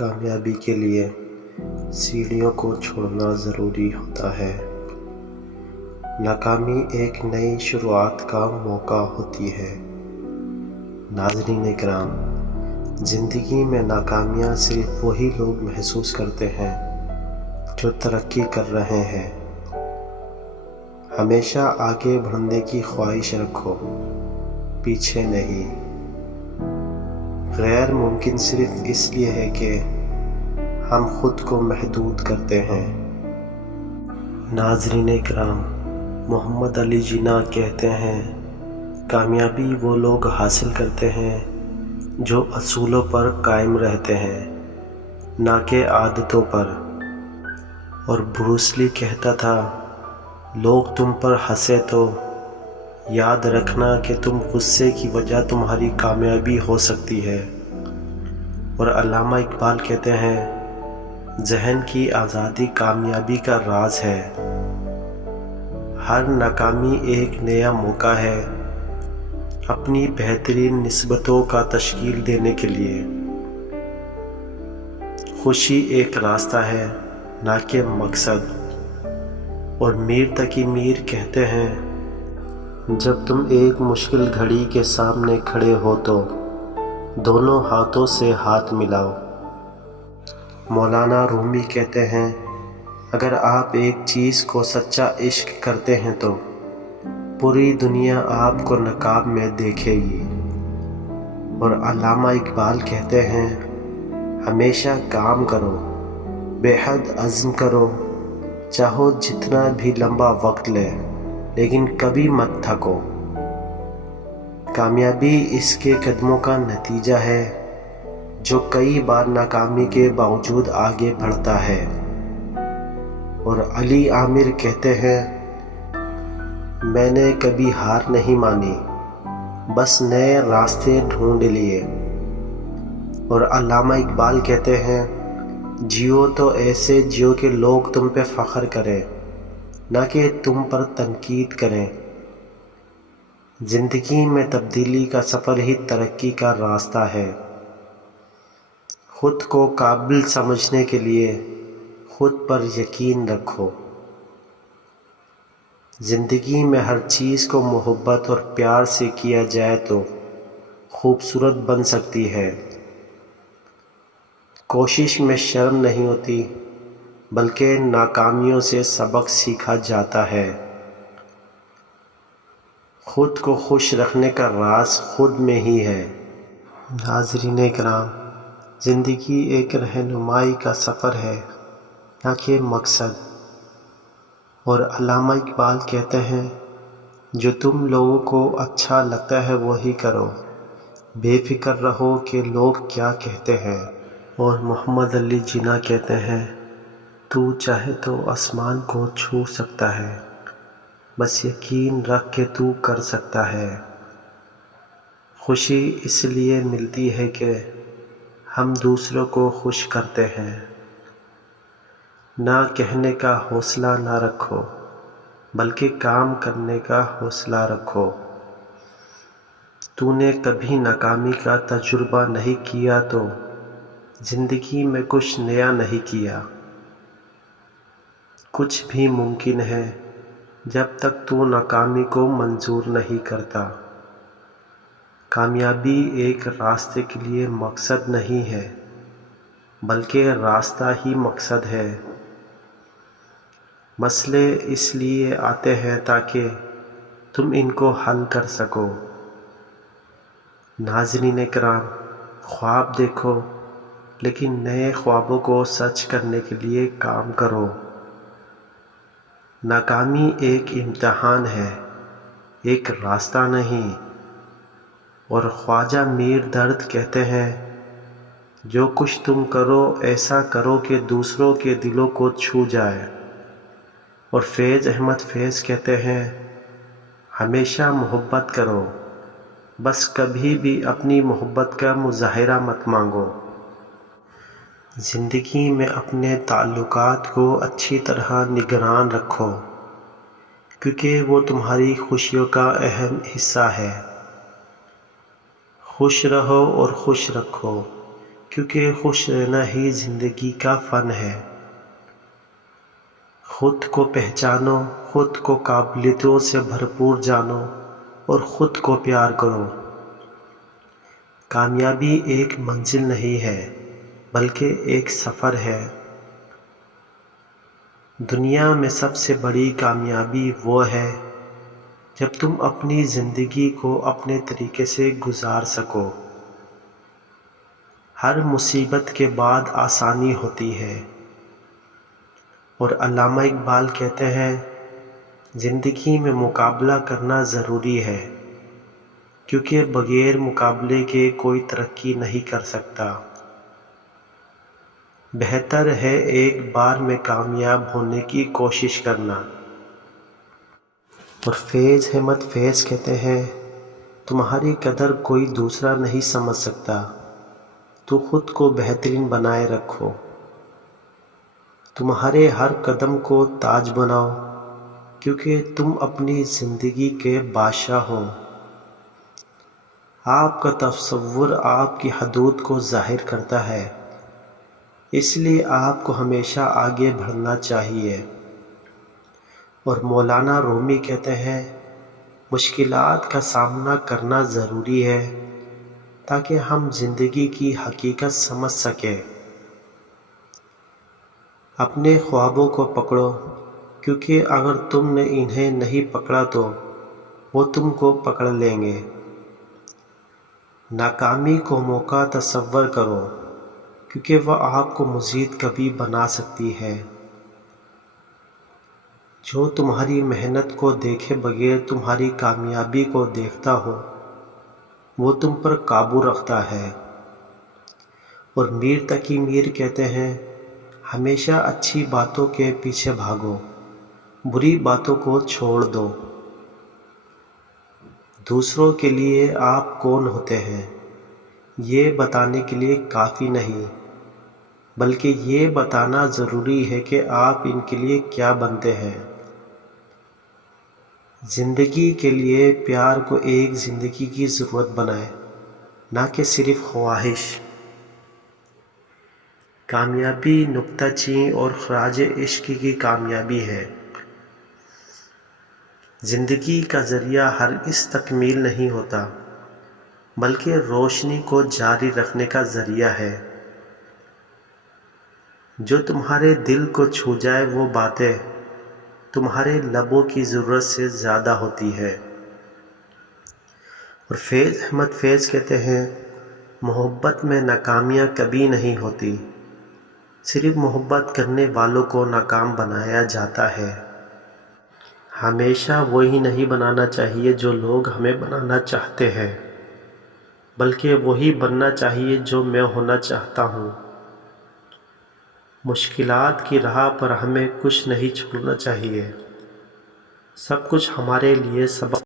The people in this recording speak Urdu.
کامیابی کے لیے سیڑھیوں کو چھوڑنا ضروری ہوتا ہے۔ ناکامی ایک نئی شروعات کا موقع ہوتی ہے۔ ناظرین کرام، زندگی میں ناکامیاں صرف وہی لوگ محسوس کرتے ہیں جو ترقی کر رہے ہیں۔ ہمیشہ آگے بڑھنے کی خواہش رکھو، پیچھے نہیں۔ غیر ممکن صرف اس لیے ہے کہ ہم خود کو محدود کرتے ہیں۔ ناظرین کرام، محمد علی جناح کہتے ہیں، کامیابی وہ لوگ حاصل کرتے ہیں جو اصولوں پر قائم رہتے ہیں، نہ کہ عادتوں پر۔ اور بروس لی کہتا تھا، لوگ تم پر ہنسے تو یاد رکھنا کہ تم غصے کی وجہ تمہاری کامیابی ہو سکتی ہے۔ اور علامہ اقبال کہتے ہیں، ذہن کی آزادی کامیابی کا راز ہے۔ ہر ناکامی ایک نیا موقع ہے اپنی بہترین نسبتوں کا تشکیل دینے کے لیے۔ خوشی ایک راستہ ہے، نہ کہ مقصد۔ اور میر تقی میر کہتے ہیں، جب تم ایک مشکل گھڑی کے سامنے کھڑے ہو تو دونوں ہاتھوں سے ہاتھ ملاؤ۔ مولانا رومی کہتے ہیں، اگر آپ ایک چیز کو سچا عشق کرتے ہیں تو پوری دنیا آپ کو نقاب میں دیکھے گی۔ اور علامہ اقبال کہتے ہیں، ہمیشہ کام کرو، بے حد عزم کرو، چاہو جتنا بھی لمبا وقت لے، لیکن کبھی مت تھکو۔ کامیابی اس کے قدموں کا نتیجہ ہے جو کئی بار ناکامی کے باوجود آگے بڑھتا ہے۔ اور علی عامر کہتے ہیں، میں نے کبھی ہار نہیں مانی، بس نئے راستے ڈھونڈ لیے۔ اور علامہ اقبال کہتے ہیں، جیو تو ایسے جیو کہ لوگ تم پہ فخر کریں، نہ کہ تم پر تنقید کریں۔ زندگی میں تبدیلی کا سفر ہی ترقی کا راستہ ہے۔ خود کو قابل سمجھنے کے لیے خود پر یقین رکھو۔ زندگی میں ہر چیز کو محبت اور پیار سے کیا جائے تو خوبصورت بن سکتی ہے۔ کوشش میں شرم نہیں ہوتی، بلکہ ناکامیوں سے سبق سیکھا جاتا ہے۔ خود کو خوش رکھنے کا راز خود میں ہی ہے۔ ناظرین کرام، زندگی ایک رہنمائی کا سفر ہے، نہ کہ مقصد۔ اور علامہ اقبال کہتے ہیں، جو تم لوگوں کو اچھا لگتا ہے وہی کرو، بے فکر رہو کہ لوگ کیا کہتے ہیں۔ اور محمد علی جناح کہتے ہیں، تو چاہے تو آسمان کو چھو سکتا ہے، بس یقین رکھ کہ تو کر سکتا ہے۔ خوشی اس لیے ملتی ہے کہ ہم دوسروں کو خوش کرتے ہیں۔ نہ کہنے کا حوصلہ نہ رکھو، بلکہ کام کرنے کا حوصلہ رکھو۔ تو نے کبھی ناکامی کا تجربہ نہیں کیا تو زندگی میں کچھ نیا نہیں کیا۔ کچھ بھی ممکن ہے جب تک تو ناکامی کو منظور نہیں کرتا۔ کامیابی ایک راستے کے لیے مقصد نہیں ہے، بلکہ راستہ ہی مقصد ہے۔ مسئلے اس لیے آتے ہیں تاکہ تم ان کو حل کر سکو۔ ناظرین کرام، خواب دیکھو، لیکن نئے خوابوں کو سچ کرنے کے لیے کام کرو۔ ناکامی ایک امتحان ہے، ایک راستہ نہیں۔ اور خواجہ میر درد کہتے ہیں، جو کچھ تم کرو ایسا کرو کہ دوسروں کے دلوں کو چھو جائے۔ اور فیض احمد فیض کہتے ہیں، ہمیشہ محبت کرو، بس کبھی بھی اپنی محبت کا مظاہرہ مت مانگو۔ زندگی میں اپنے تعلقات کو اچھی طرح نگران رکھو، کیونکہ وہ تمہاری خوشیوں کا اہم حصہ ہے۔ خوش رہو اور خوش رکھو، کیونکہ خوش رہنا ہی زندگی کا فن ہے۔ خود کو پہچانو، خود کو قابلیتوں سے بھرپور جانو اور خود کو پیار کرو۔ کامیابی ایک منزل نہیں ہے بلکہ ایک سفر ہے۔ دنیا میں سب سے بڑی کامیابی وہ ہے جب تم اپنی زندگی کو اپنے طریقے سے گزار سکو۔ ہر مصیبت کے بعد آسانی ہوتی ہے، اور علامہ اقبال کہتے ہیں زندگی میں مقابلہ کرنا ضروری ہے، کیونکہ بغیر مقابلے کے کوئی ترقی نہیں کر سکتا۔ بہتر ہے ایک بار میں کامیاب ہونے کی کوشش کرنا۔ اور فیض احمد فیض کہتے ہیں تمہاری قدر کوئی دوسرا نہیں سمجھ سکتا، تو خود کو بہترین بنائے رکھو۔ تمہارے ہر قدم کو تاج بناؤ، کیونکہ تم اپنی زندگی کے بادشاہ ہو۔ آپ کا تصور آپ کی حدود کو ظاہر کرتا ہے، اس لیے آپ کو ہمیشہ آگے بڑھنا چاہیے۔ اور مولانا رومی کہتے ہیں مشکلات کا سامنا کرنا ضروری ہے تاکہ ہم زندگی کی حقیقت سمجھ سکیں۔ اپنے خوابوں کو پکڑو، کیونکہ اگر تم نے انہیں نہیں پکڑا تو وہ تم کو پکڑ لیں گے۔ ناکامی کو موقع تصور کرو، کیونکہ وہ آپ کو مزید قوی بنا سکتی ہے۔ جو تمہاری محنت کو دیکھے بغیر تمہاری کامیابی کو دیکھتا ہو، وہ تم پر قابو رکھتا ہے۔ اور میر تقی میر کہتے ہیں ہمیشہ اچھی باتوں کے پیچھے بھاگو، بری باتوں کو چھوڑ دو۔ دوسروں کے لیے آپ کون ہوتے ہیں یہ بتانے کے لیے کافی نہیں، بلکہ یہ بتانا ضروری ہے کہ آپ ان کے لیے کیا بنتے ہیں۔ زندگی کے لیے پیار کو ایک زندگی کی ضرورت بنائیں، نہ کہ صرف خواہش۔ کامیابی نکتہ چین اور خراج عشق کی کامیابی ہے۔ زندگی کا ذریعہ ہرگز تکمیل نہیں ہوتا، بلکہ روشنی کو جاری رکھنے کا ذریعہ ہے۔ جو تمہارے دل کو چھو جائے وہ باتیں تمہارے لبوں کی ضرورت سے زیادہ ہوتی ہے۔ اور فیض احمد فیض کہتے ہیں محبت میں ناکامیاں کبھی نہیں ہوتی، صرف محبت کرنے والوں کو ناکام بنایا جاتا ہے۔ ہمیشہ وہی نہیں بنانا چاہیے جو لوگ ہمیں بنانا چاہتے ہیں، بلکہ وہی بننا چاہیے جو میں ہونا چاہتا ہوں۔ مشکلات کی راہ پر ہمیں کچھ نہیں چھوڑنا چاہیے، سب کچھ ہمارے لیے سبق